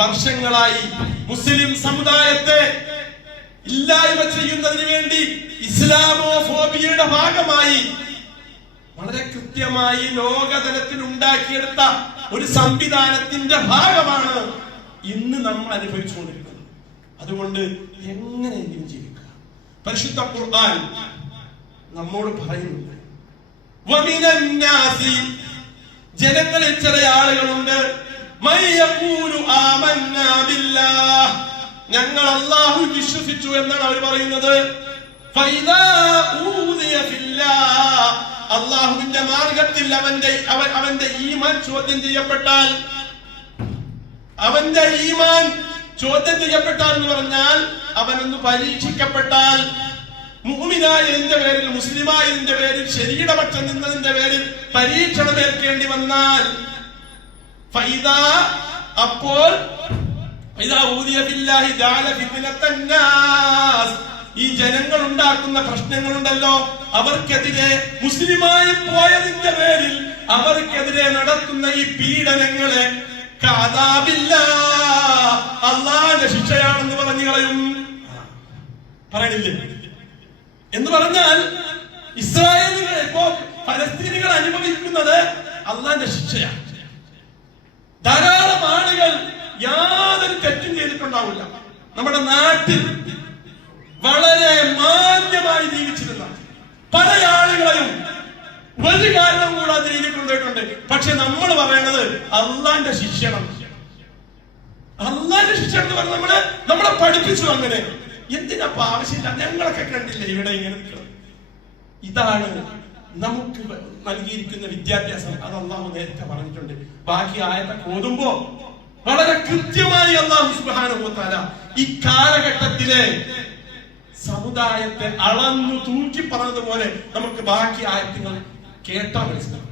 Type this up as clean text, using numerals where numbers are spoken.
വർഷങ്ങളായി മുസ്ലിം സമുദായത്തെ ഇല്ലായ്മ ചെയ്യുന്നതിന് വേണ്ടി ഇസ്ലാമോഫോബിയയുടെ ഭാഗമായി വളരെ കൃത്യമായി ലോകതലത്തിൽ ഉണ്ടാക്കിയെടുത്ത ഒരു സംവിധാനത്തിന്റെ ഭാഗമാണ് ഇന്ന് നമ്മൾ അനുഭവിച്ചുകൊണ്ടിരിക്കുന്നത്. അതുകൊണ്ട് എങ്ങനെയെങ്കിലും ജീവിക്കുക. പരിശുദ്ധ ഖുർആൻ നമ്മോട് പറയുന്നുണ്ട്, വമിനന്നാസി, ജനങ്ങളിൽ ചില ആളുകളുണ്ട്, മയ്യഖൂലു ആമന്നാ ബില്ലാഹ്, ഞങ്ങൾ അല്ലാഹു വിശ്വസിച്ചു എന്നാണ് അവർ പറയുന്നത്. ഫൈദാ ഊദിയ ഫില്ലാഹ്, അല്ലാഹുവിന്റെ മാർഗത്തിൽ അവന്റെ ഈമാൻ ചോദ്യം ചെയ്യപ്പെട്ടാൽ, അവന്റെ ഈമാൻ ചോദ്യം ചെയ്യപ്പെട്ടാൽ എന്ന് പറഞ്ഞാൽ അവനൊന്ന് പരീക്ഷിക്കപ്പെട്ടാൽ, മുഅ്മിനായതിന്റെ പേരിൽ, മുസ്ലിമായതിന്റെ പേരിൽ, ശരീഅയുടെ പക്ഷം നിന്നതിന്റെ പേരിൽ പരീക്ഷണമേൽക്കേണ്ടി വന്നാൽ, ഫൈദാ, അപ്പോൾ ഈ ജനങ്ങൾ ഉണ്ടാക്കുന്ന പ്രശ്നങ്ങളുണ്ടല്ലോ, അവർക്കെതിരെ, മുസ്ലിമായി പോയതിന്റെ പേരിൽ അവർക്കെതിരെ നടത്തുന്ന ഈ പീഡനങ്ങളെ അല്ലാഹുവിന്റെ ശിക്ഷയാണെന്ന് പറഞ്ഞു കളയും. പറയണില്ലേ എന്ന് പറഞ്ഞാൽ ഇസ്രായേലുകൾ ഇപ്പോ ഫലസ്തീനികൾ അനുഭവിക്കുന്നത് അല്ലാഹുവിന്റെ ശിക്ഷയാണ്. ധാരാളം ആളുകൾ യാതൊരു തെറ്റും ചെയ്തിട്ടുണ്ടാവില്ല. നമ്മുടെ നാട്ടിൽ വളരെ മാന്യമായി ജീവിച്ചിരുന്ന പല ആളുകളെയും ഒരു കാരണം കൂടാതെ ജയിലിൽ കൊണ്ടുപോയിട്ടുണ്ട്. പക്ഷെ നമ്മൾ പറയണത് അള്ളാന്റെ ശിക്ഷണം, അള്ളാന്റെ ശിക്ഷ എന്ന് പറഞ്ഞ് നമ്മളെ പഠിപ്പിച്ചു. അങ്ങനെ എന്തിനപ്പോ ആവശ്യമില്ല, ഞങ്ങളൊക്കെ കണ്ടില്ലേ ഇവിടെ ഇങ്ങനെ. ഇതാണ് നമുക്ക് നൽകിയിരിക്കുന്ന വിദ്യാഭ്യാസം. അത് അള്ളാഹു നേരത്തെ പറഞ്ഞിട്ടുണ്ട്. ബാക്കി ആയത്തൊക്കെ ഓതുമ്പോ വളരെ കൃത്യമായി അള്ളാഹു സുബ്ഹാനഹു വ തആല ഈ കാലഘട്ടത്തിലെ സമുദായത്തെ അളന്നു തൂക്കി പറഞ്ഞതുപോലെ നമുക്ക് ബാക്കി ആയത്തുകൾ കേട്ടാൽ മനസ്സിലാവും.